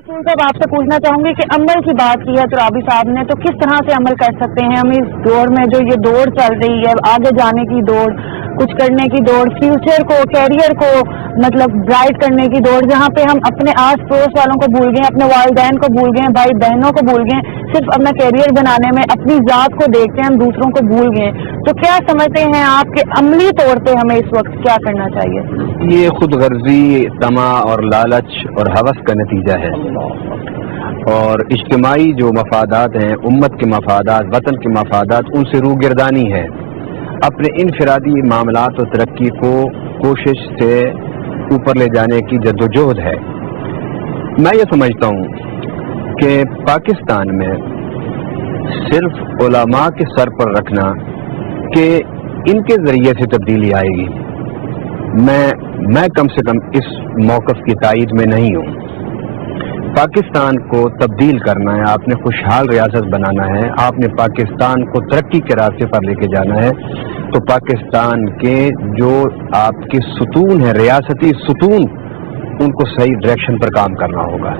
रसूल साहब, आपसे पूछना चाहूंगी कि अमल की बात की है तुराबी साहब ने, तो किस तरह से अमल कर सकते हैं हम इस दौर में, जो ये दौड़ चल रही है, आगे जाने की दौड़, कुछ करने की दौड़, फ्यूचर को, कैरियर को मतलब ब्राइट करने की दौड़, जहाँ पे हम अपने आस पड़ोस वालों को भूल गए, अपने वालिदैन को भूल गए, भाई बहनों को भूल गए, सिर्फ अपना कैरियर बनाने में अपनी जात को देखते हैं, हम दूसरों को भूल गए। तो क्या समझते हैं आप कि अमली तौर पे हमें इस वक्त क्या करना चाहिए? ये खुद गर्जी, तमा और लालच और हवस का नतीजा है, और इज्तिमाई जो मफादात हैं, उम्मत के मफादात, वतन के मफादात, उनसे रूगिरदानी है। अपने इनफरादी मामलात और तरक्की को कोशिश से ऊपर ले जाने की जद्दोजहद है। मैं ये समझता हूँ कि पाकिस्तान में सिर्फ उलमा के सर पर रखना कि इनके ज़रिए से तब्दीली आएगी, मैं कम से कम इस मौक़िफ़ की तायीद में नहीं हूँ। पाकिस्तान को तब्दील करना है, आपने खुशहाल रियासत बनाना है, आपने पाकिस्तान को तरक्की के रास्ते पर लेके जाना है, तो पाकिस्तान के जो आपके सुतून हैं, रियासती सुतून, उनको सही डायरेक्शन पर काम करना होगा।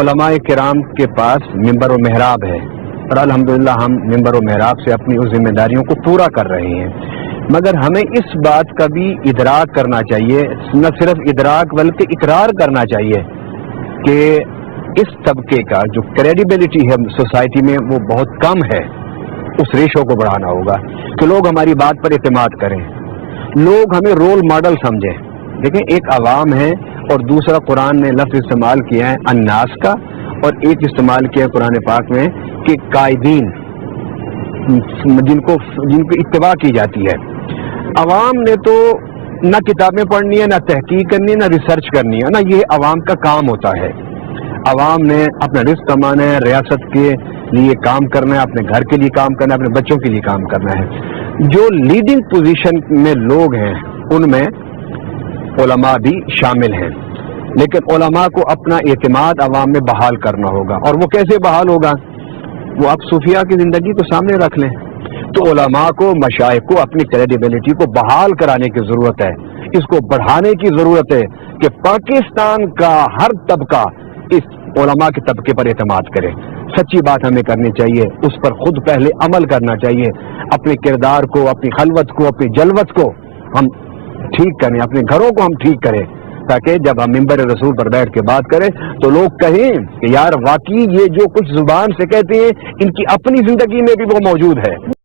उलमाए किराम के पास मिंबर व मेहराब है, और अल्हम्दुलिल्लाह हम मिंबर व मेहराब से अपनी उस जिम्मेदारियों को पूरा कर रहे हैं। मगर हमें इस बात का भी इदराक करना चाहिए, न सिर्फ इदराक बल्कि इकरार करना चाहिए कि इस तबके का जो क्रेडिबिलिटी है सोसाइटी में वो बहुत कम है। उस रेशो को बढ़ाना होगा कि लोग हमारी बात पर एतमाद करें, लोग हमें रोल मॉडल समझें। देखें, एक अवाम है और दूसरा कुरान ने लफ्ज़ इस्तेमाल किया है अन्नास का, और एक इस्तेमाल किया है कुरान पाक में कि कायदीन, जिनको इत्तबा की जाती है। अवाम ने तो ना किताबें पढ़नी है, ना तहकीक करनी है, ना रिसर्च करनी है, ना ये अवाम का काम होता है। अवाम ने अपना रिस्क कमाना है, रियासत के लिए काम करना है, अपने घर के लिए काम करना है, अपने बच्चों के लिए काम करना है। जो लीडिंग पोजीशन में लोग हैं उनमें उलमा भी शामिल हैं, लेकिन उलमा को अपना एतमाद अवाम में बहाल करना होगा। और वो कैसे बहाल होगा? वो आप सूफिया की जिंदगी को सामने रख लें, तो उलमा को, मशाइख को अपनी क्रेडिबिलिटी को बहाल कराने की जरूरत है, इसको बढ़ाने की जरूरत है कि पाकिस्तान का हर तबका इस उलमा के तबके पर एतमाद करे। सच्ची बात हमें करनी चाहिए, उस पर खुद पहले अमल करना चाहिए। अपने किरदार को, अपनी खलवत को, अपनी जलवत को हम ठीक करें, अपने घरों को हम ठीक करें, ताकि जब हम मिंबर रसूल पर बैठ के बात करें तो लोग कहें कि यार वाकई ये जो कुछ जुबान से कहते हैं इनकी अपनी जिंदगी में भी वो मौजूद है।